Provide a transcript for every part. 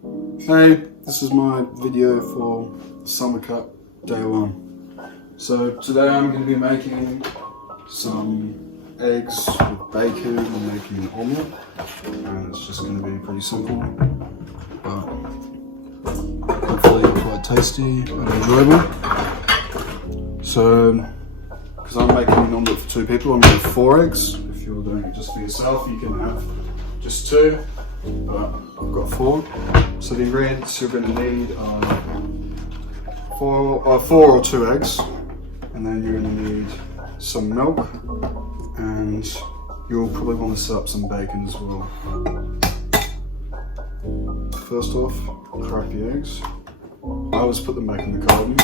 Hey, this is my video for Summer Cup Day 1. So today I'm going to be making some eggs with bacon and making an omelette, and it's just going to be pretty simple, but hopefully quite tasty and enjoyable. So, because I'm making an omelette for 2 people, I'm going to have 4 eggs. If you're doing it just for yourself, you can have just 2, but I've got 4. So the ingredients you're going to need are 4 or 2 eggs, and then you're going to need some milk, and you'll probably want to set up some bacon as well. First off, crack the eggs. I always put them back in the carton.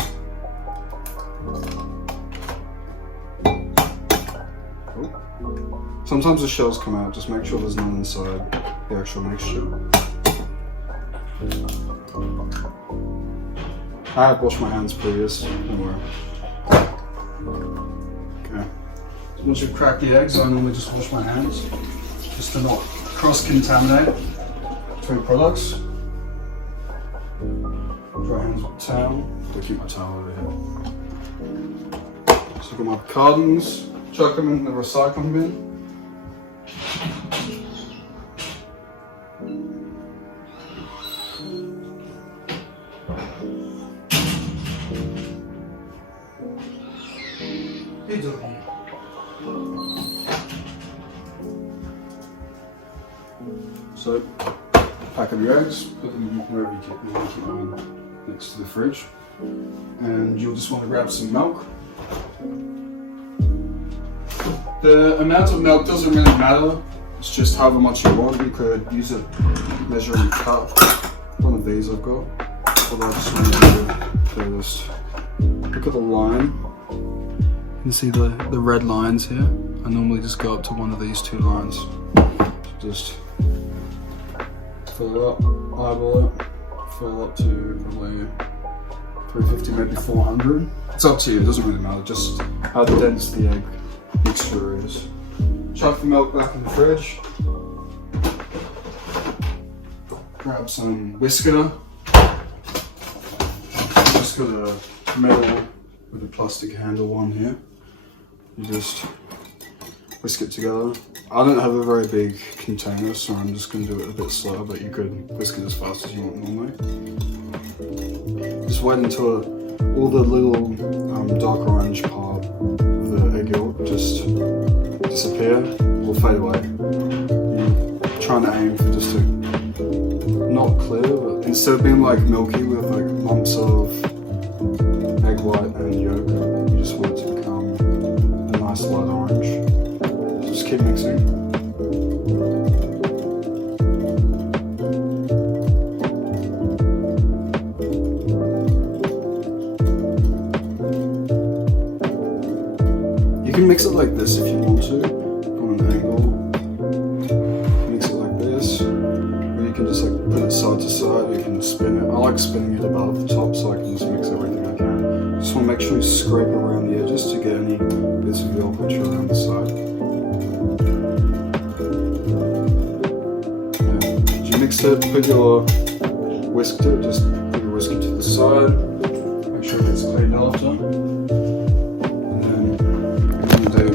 Sometimes the shells come out, just make sure there's none inside the actual mixture. I had washed my hands previous, don't worry. Okay. So once you've cracked the eggs, I normally just wash my hands, just to not cross-contaminate 2 products. Dry hands with a towel. I'll keep my towel over here. So I've got my cartons, chuck them in the recycling bin. So, pack up your eggs, put them wherever you keep them, next to the fridge, and you'll just want to grab some milk. The amount of milk doesn't really matter, it's just however much you want. You could use a measuring cup, one of these I've got, although I just want to do the playlist. Look at the line. You can see the red lines here. I normally just go up to one of these 2 lines. Just fill it up, eyeball it, fill up to probably 350, maybe 400. It's up to you, it doesn't really matter, just how dense the egg mixture is. Chuck the milk back in the fridge. Grab some whisker. Just got a metal with a plastic handle one here. You just whisk it together. I don't have a very big container, so I'm just going to do it a bit slower, but you could whisk it as fast as you want normally. Just wait until all the little dark orange part of the egg yolk just disappear or fade away. You're trying to aim for just to not clear, but instead of being like milky with like lumps of egg white and yolk, you just want it to become a nice light orange. Just keep mixing. You can mix it like this if you want to, on an angle. Mix it like this, or you can just like put it side to side. You can spin it. I like spinning it above the top so I can just mix everything I can. Just want to make sure you scrape around the edges to get any bits of yolk which are around the side. Mix it, put your whisk to it, just put your whisker to the side, make sure it gets cleaned after, and then what you're going to do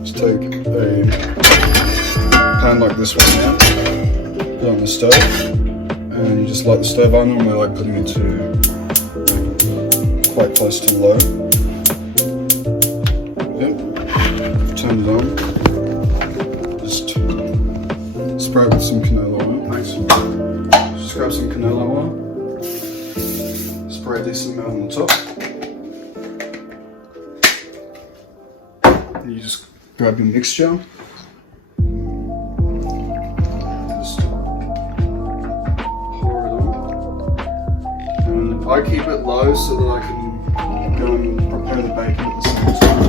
is take a pan like this one now, put it on the stove, and you just light the stove on. Normally I like putting it to quite close to low. Yep. Turn it on. Spray it with some canola oil. Nice. Just grab some canola oil. Spray a decent amount on the top. And you just grab your mixture. Just pour it on. And I keep it low so that I can go and prepare the bacon at the same time.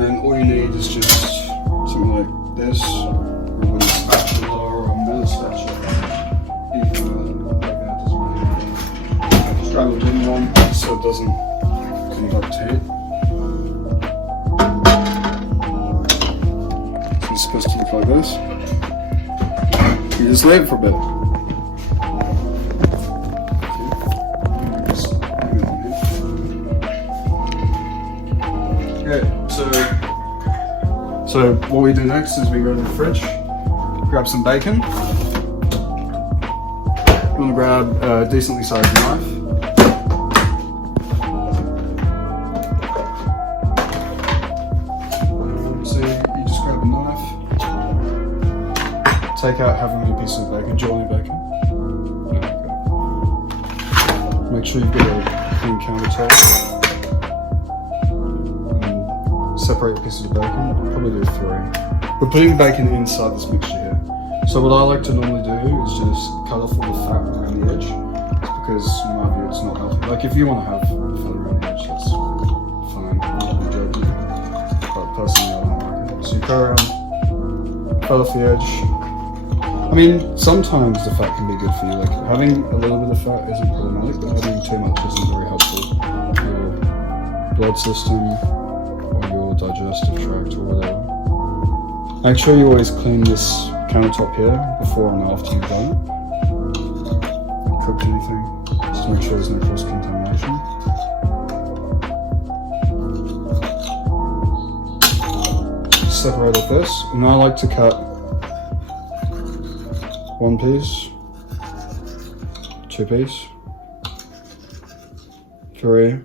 And all you need is just something like this. Straddle in one so it doesn't come up to it. So it's supposed to look like this. You just leave it for a bit. Okay, so what we do next is we go to the fridge, grab some bacon. You want to grab a decently sized knife. So you just grab a knife, take out half of your piece of bacon, jolly bacon. Make sure you've got a clean countertop. And separate your pieces of bacon. I'll probably do 3. We're putting bacon inside this mixture here. So what I like to normally do is just cut off all the fat around the edge. It's because in my view it's not healthy. Like if you want to have fat around the edge, that's fine. I'm not joking. But personally I don't like it. So you cut around, cut off the edge. I mean, sometimes the fat can be good for you. Like having a little bit of fat isn't problematic, but having too much isn't very helpful for your blood system or your digestive tract or whatever. Make sure you always clean this countertop here before and after you've done it. Cooked anything, just to make sure there's no cross contamination. Separate like this, and I like to cut 1 piece, 2 piece, 3, and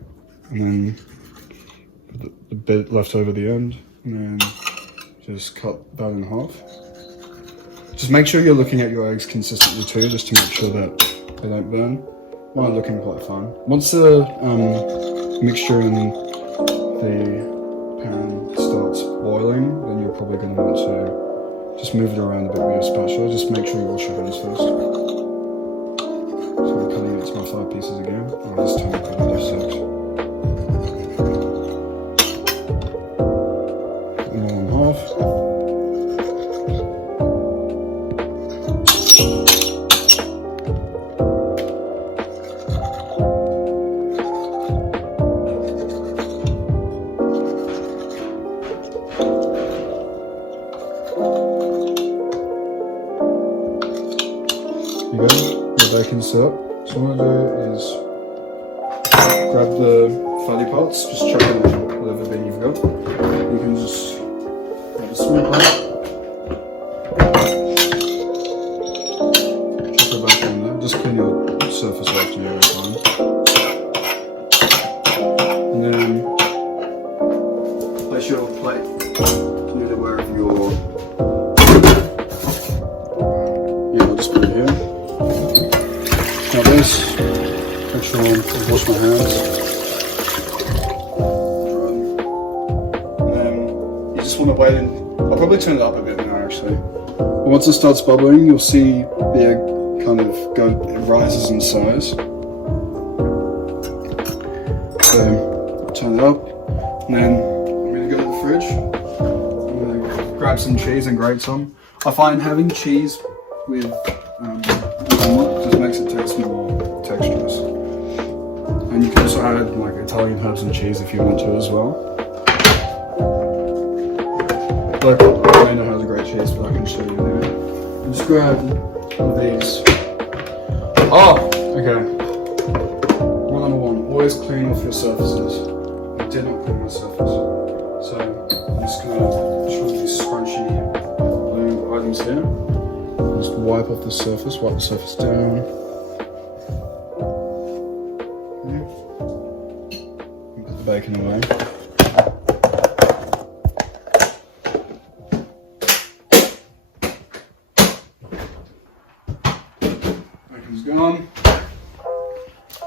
then the bit left over the end, and then just cut that in half. Just make sure you're looking at your eggs consistently too, just to make sure that they don't burn. Mine are looking quite fine. Once the mixture in the pan starts boiling, then you're probably going to want to just move it around a bit with your spatula. Just make sure you wash your hands first. So I'm cutting it to my 5 pieces again. Oh, this time I cut it 6. Cut them all in half. There you go, your bacon's set up. So what I'm going to do is grab the fatty parts, just chuck it into whatever bin you've got. You can just grab a small part, chuck it back in there, just clean your surface after you every time. And then place your plate nearly wherever you're. I'll just put it here. Now this, make sure I wash my hands. And then you just want to wait and I'll probably turn it up a bit now actually. But once it starts bubbling, you'll see the egg kind of it rises in size. So turn it up, and then I'm going to go to the fridge. I'm going to grab some cheese and grate some. I find having cheese with just makes it taste more texturous. And you can also add like Italian herbs and cheese if you want to as well. Like Elena has a great cheese, but I can show you anyway. And just grab one of these. Oh, okay. Rule number 1: always clean off your surfaces. I did not clean my surface, so I'm just gonna show these scrunchy blue items here. Just wipe off the surface, wipe the surface down. Put the bacon away. Bacon's gone.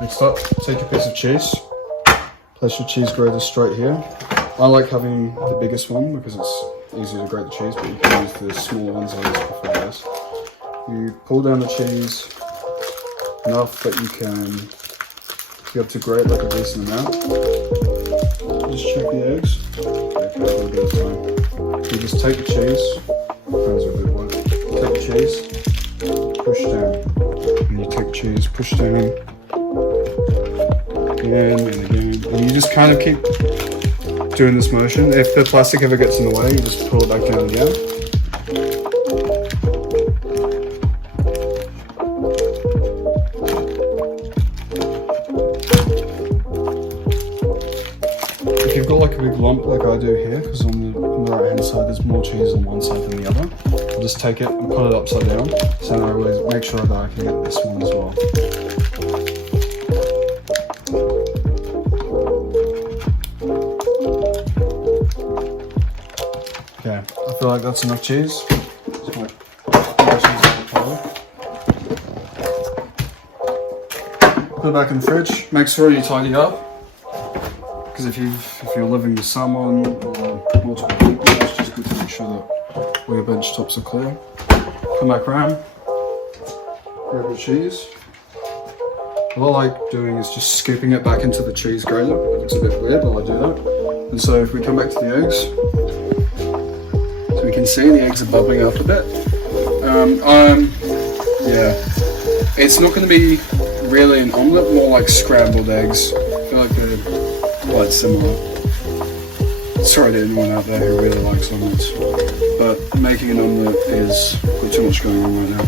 Next up, take a piece of cheese. Place your cheese grater straight here. I like having the biggest one because it's easier to grate the cheese, but you can use the smaller ones. I just prefer this. You pull down the cheese enough that you can be able to grate like a decent amount. Just check the eggs. Okay, for a little bit of time. You just take the cheese. Hands are a bit wet. Take the cheese, push down, and you take the cheese, push down, again and again, and you just kind of keep doing this motion. If the plastic ever gets in the way, you just pull it back down again. I do here, because on the right hand side there's more cheese on one side than the other. I'll just take it and put it upside down, so then I really make sure that I can get this one as well. Okay, I feel like that's enough cheese. Put it back in the fridge. Make sure you tidy up, because if you're living with someone or multiple people, it's just good to make sure that all your bench tops are clear. Come back around, grab the cheese. What I like doing is just scooping it back into the cheese grater. It looks a bit weird, but I do that. And so if we come back to the eggs, so we can see the eggs are bubbling up a bit. Yeah, it's not going to be really an omelette, more like scrambled eggs. I feel like they're quite similar. Sorry to anyone out there who really likes omelets, but making an omelette is got too much going on right now.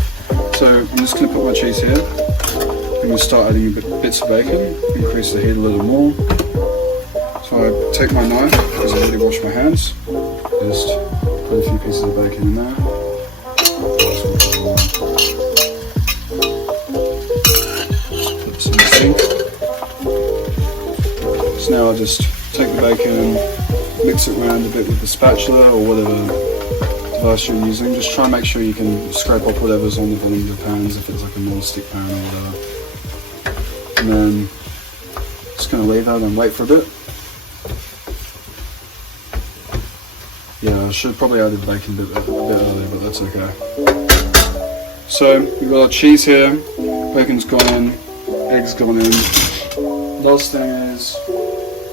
So I'm just going to put my cheese here. I'm going to start adding bits of bacon, increase the heat a little more. So I take my knife, because I already washed my hands, just put a few pieces of bacon in there. Put some sink. So now I just take the bacon and mix it around a bit with the spatula or whatever device you're using. Just try and make sure you can scrape off whatever's on the bottom of the pans if it's like a non-stick pan or whatever. And then just going to leave that and wait for a bit. Yeah, I should have probably added bacon a bit earlier, but that's okay. So we've got our cheese here, bacon's gone in, eggs gone in. Last thing is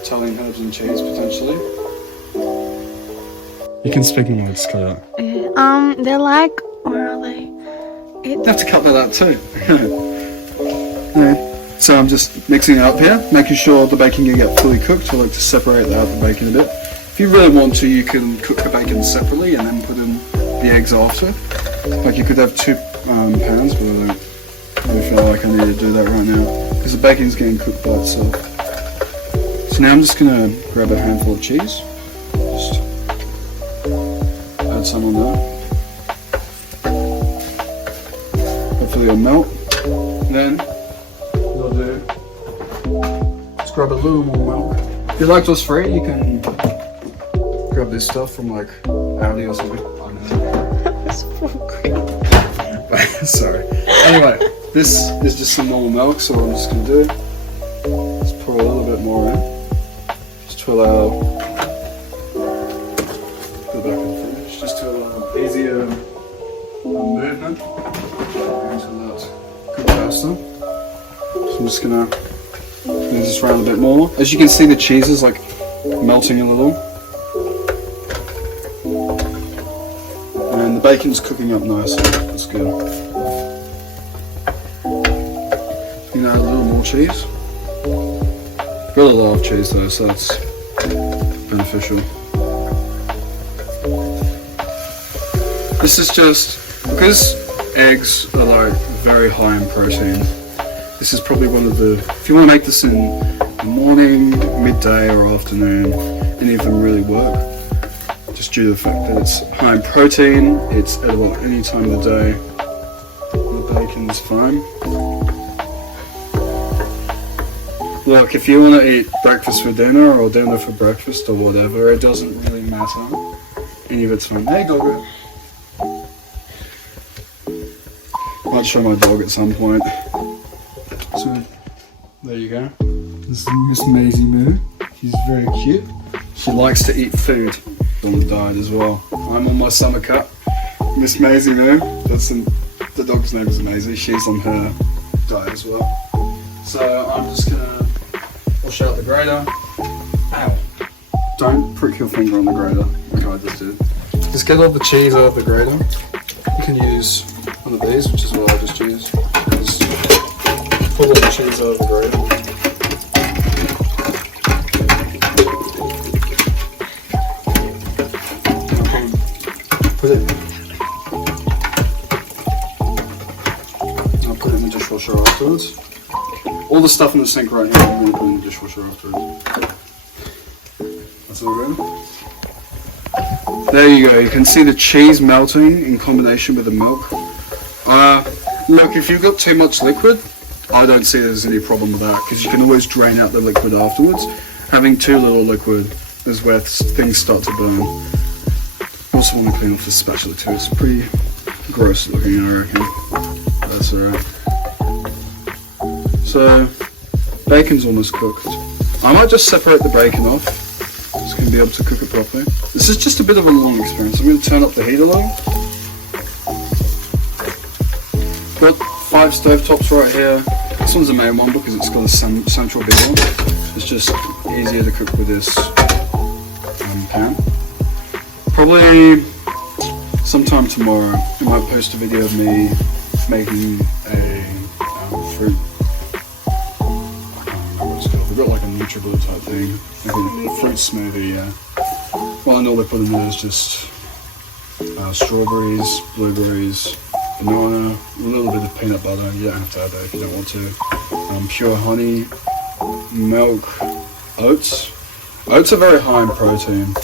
Italian herbs and cheese potentially. You can speak in words, cut out. They're like, where are they? You have to cut that out too. Yeah. So I'm just mixing it up here, making sure the bacon can get fully cooked. I like to separate out the bacon a bit. If you really want to, you can cook the bacon separately and then put in the eggs after. Like you could have two pans, but I don't really feel like I need to do that right now because the bacon's getting cooked by itself. So now I'm just gonna grab a handful of cheese, just add some on there. Hopefully it'll melt. Then what I'll do, just grab a little more milk. If you're lactose free, you can grab this stuff from like Aldi or something. I don't know. That's so creepy. Sorry. Anyway, this is just some normal milk, so what I'm just going to do is pour a little bit more in, just to allow, go back and finish, just to allow easier movement, and to allow it to cook faster. So I'm just going to move this around a bit more. As you can see, the cheese is like melting a little. And the bacon's cooking up nicely, that's good. You know, a little more cheese. Got a lot of cheese though, so that's beneficial. This is just, because eggs are like very high in protein, this is probably one of the, if you want to make this in the morning, midday or afternoon, any of them really work. Just due to the fact that it's high in protein, it's edible at any time of the day, the bacon's fine. Look, if you want to eat breakfast for dinner or dinner for breakfast or whatever, it doesn't really matter. Any of it's fine. Hey, doggo. Might show my dog at some point. So, there you go. This is Miss Maisie Moo. She's very cute. She likes to eat food. On the diet as well. I'm on my summer cut. Miss Maisie Moo. The dog's name is Maisie. She's on her diet as well. So I'm just gonna wash out the grater. Ow. Don't prick your finger on the grater like I just did. Just get all the cheese out of the grater. You can use one of these, which is what I just used. Just pull all the cheese out of the grater. I'll put it in the dishwasher afterwards. All the stuff in the sink right here, I'm going to put in the dishwasher afterwards. That's all good. There you go, you can see the cheese melting in combination with the milk. Look, if you've got too much liquid, I don't see there's any problem with that, because you can always drain out the liquid afterwards. Having too little liquid is where things start to burn. Also want to clean off the spatula too, it's pretty gross looking, I reckon. That's alright. So, bacon's almost cooked. I might just separate the bacon off, so I'm going to be able to cook it properly. This is just a bit of a long experience. I'm going to turn up the heat a little. Got 5 stovetops right here. This one's the main one because it's got a central big one. It's just easier to cook with this pan. Probably sometime tomorrow I might post a video of me making a fruit, I can't remember what it's called. We've got like a NutriBlue type thing, maybe a fruit smoothie, yeah. Well, and all they put in there is just strawberries, blueberries, banana, a little bit of peanut butter. You don't have to add that if you don't want to. Pure honey, milk, oats. Oats are very high in protein.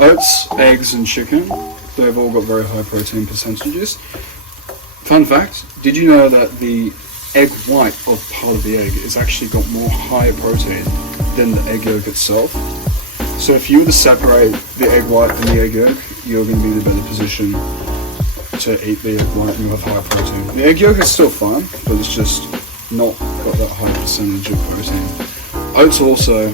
Oats, eggs and chicken, they've all got very high protein percentages. Fun fact, did you know that the egg white of part of the egg is actually got more high protein than the egg yolk itself? So if you were to separate the egg white and the egg yolk, you're going to be in a better position to eat the egg white and you have higher protein. The egg yolk is still fine, but it's just not got that high percentage of protein. Oats also,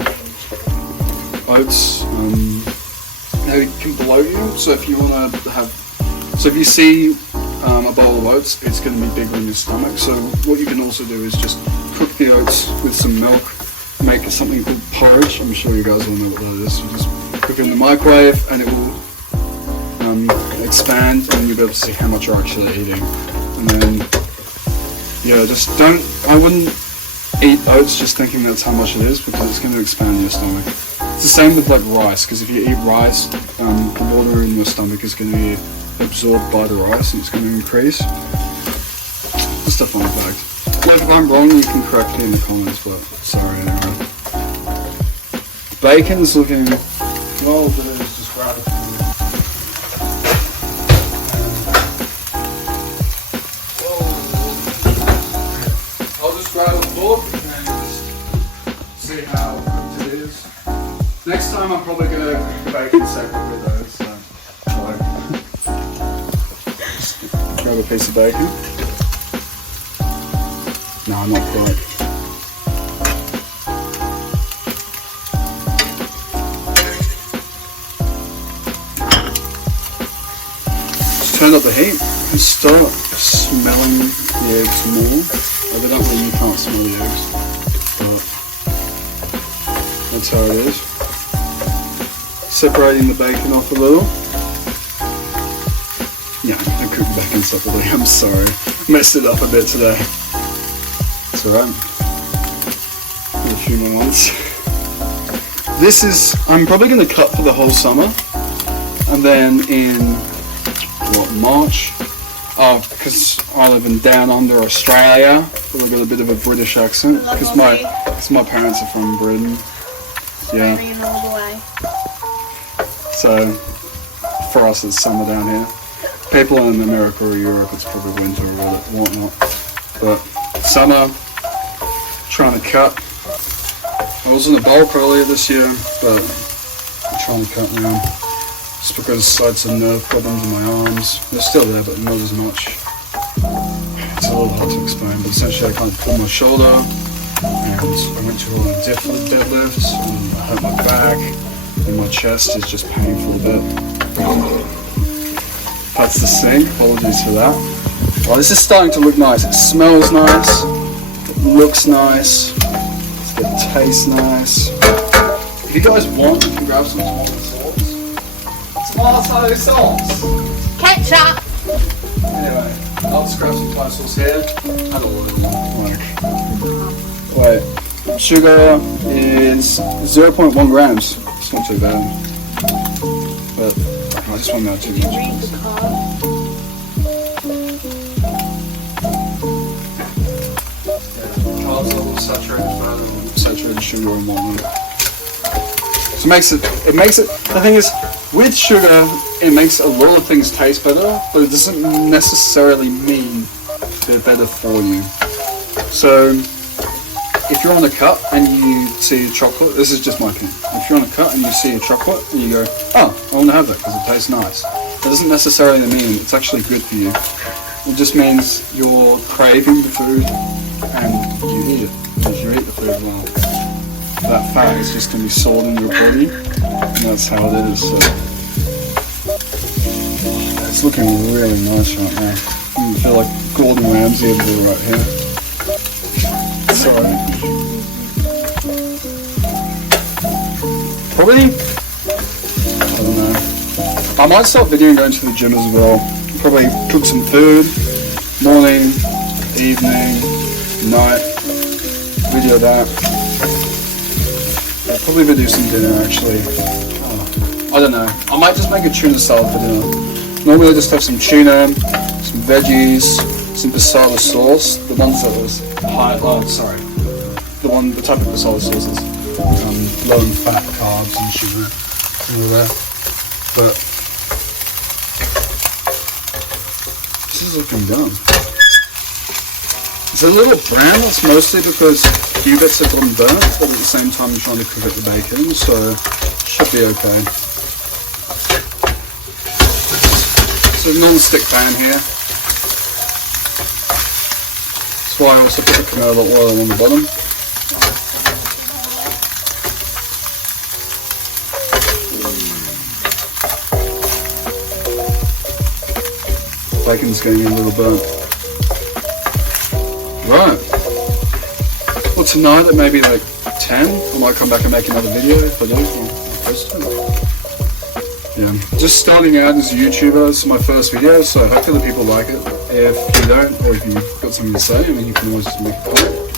they can bloat you, so if you want to have, so if you see a bowl of oats, it's going to be bigger in your stomach. So what you can also do is just cook the oats with some milk, make something called porridge. I'm sure you guys all know what that is. You just cook it in the microwave and it will expand and you'll be able to see how much you're actually eating. And then, yeah, just I wouldn't eat oats just thinking that's how much it is, because it's going to expand your stomach. It's the same with like rice, because if you eat rice, the water in your stomach is going to be absorbed by the rice and it's going to increase. Just a fun fact. If I'm wrong, you can correct me in the comments, but sorry anyway. Bacon's looking, well, it's just grab it. I'll just grab a fork and just see how cooked it is. Next time I'm probably going to cook bacon separately though, so just grab a piece of bacon. No, not quite. Just turn up the heat and start smelling the eggs more. Evidently you can't smell the eggs, but that's how it is. Separating the bacon off a little. Yeah, I cooked the bacon separately, I'm sorry. Messed it up a bit today. It's alright. A few more ones. This is, I'm probably going to cut for the whole summer. And then in, what, March? Because I live in Down Under, Australia. But I've got a bit of a British accent. Because my parents are from Britain. Yeah. So, for us it's summer down here. People in America or Europe, it's probably winter or whatnot. But summer, trying to cut. I was in the bulk earlier this year, but I'm trying to cut now. Just because I had some nerve problems in my arms. They're still there, but not as much. It's a little hard to explain, but essentially I can't pull my shoulder, and I went to a deadlift, and I hurt my back, and my chest is just painful a bit. That's the sink, apologies for that. Well, this is starting to look nice. It smells nice, it looks nice, it tastes nice. If you guys want, you can grab some tomato sauce. Tomato sauce! Ketchup! Anyway, I'll just grab some tomato sauce here. I don't want it. Wait, sugar is 0.1 grams. It's not too bad. But I just want that too much. Read the card. Carbs level, saturated fat, and saturated sugar and whatnot. So it makes it, the thing is, with sugar, it makes a lot of things taste better, but it doesn't necessarily mean they're better for you. So, if you're on a cut and you see a chocolate, this is just my opinion. If you're on a cut and you see a chocolate and you go, oh, I want to have that because it tastes nice. That doesn't necessarily mean it's actually good for you. It just means you're craving the food and you eat it. As you eat the food, well, that fat is just going to be stored in your body, and that's how it is. So. It's looking really nice right now. You feel like Gordon Ramsay over there right here. Sorry. Probably, I don't know. I might start videoing going to the gym as well. Probably cook some food, morning, evening, night, video that. I'll probably video some dinner actually. I don't know. I might just make a tuna salad for dinner. Normally I just have some tuna, some veggies, some passata sauce. The ones that was the type of passata sauce is low in fat, carbs and sugar and all that. But this is looking done. It's a little brown, it's mostly because a few bits have gotten burnt, but at the same time I'm trying to cook up the bacon, so it should be okay. So non-stick pan here. That's why I also put the canola oil on the bottom. Bacon's getting a little burnt. Right. Well, tonight at maybe like 10, I might come back and make another video if I don't. Yeah, just starting out as a YouTuber. This is my first video, so hopefully people like it. If you don't, or if you've got something to say, I mean, you can always just make a comment.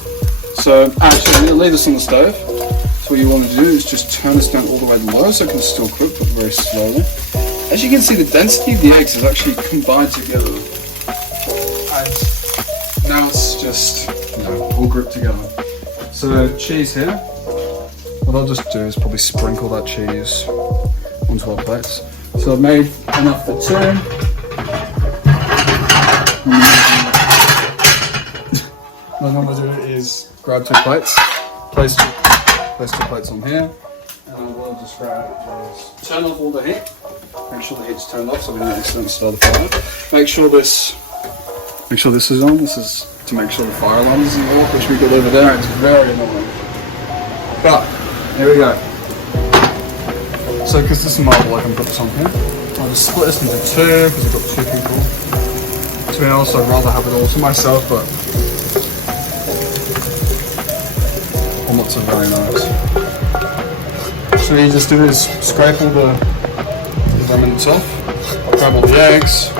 So, actually, I'm going to leave this on the stove. So what you want to do is just turn this down all the way low so it can still cook, but very slowly. As you can see, the density of the eggs is actually combined together. And now it's just, all grouped together. So, cheese here. What I'll just do is probably sprinkle that cheese onto our plates. So I've made enough for two. What I'm going to do is grab two plates, place two plates on here, and we'll just turn off all the heat. Make sure the heat's turned off so we don't accidentally start the fire. Make sure this is on. This is to make sure the fire alarm isn't off, which we got over there. It's very annoying. But here we go. So because this is marble, I can put this on here. I'll just split this into two because I've got two people. To be honest, I'd rather have it all to myself, but I'm not so very nice. So what you just do is scrape all the remnants off. Grab all the eggs,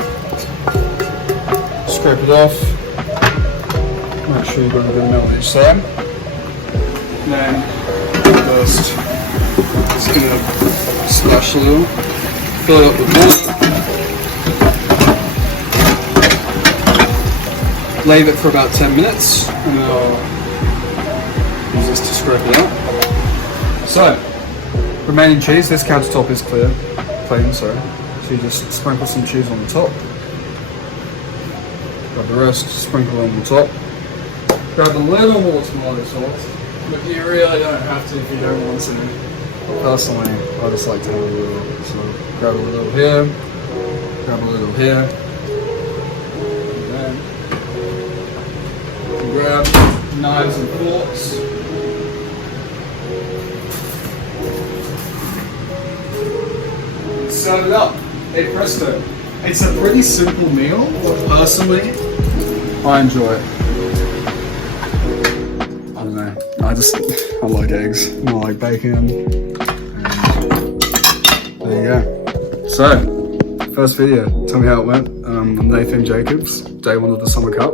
scrape it off. Make sure you've got a good amount on each side. Then first, just gonna splash a little, fill it up with water, leave it for about 10 minutes, and I'll use this to scrape it out. So, remaining cheese, this countertop is plain, so you just sprinkle some cheese on the top, grab the rest, sprinkle on the top, grab a little more tomato sauce, but you really don't have to if you don't want to. Personally, I just like to have a little, so grab a little here, grab a little here, and then grab knives and forks, and serve it up. Hey presto. It's a pretty simple meal, but personally, I enjoy it. I don't know, I like eggs, I like bacon. There you go. So, first video. Tell me how it went. I'm Nathan Jacobs, day one of the Summer Cup.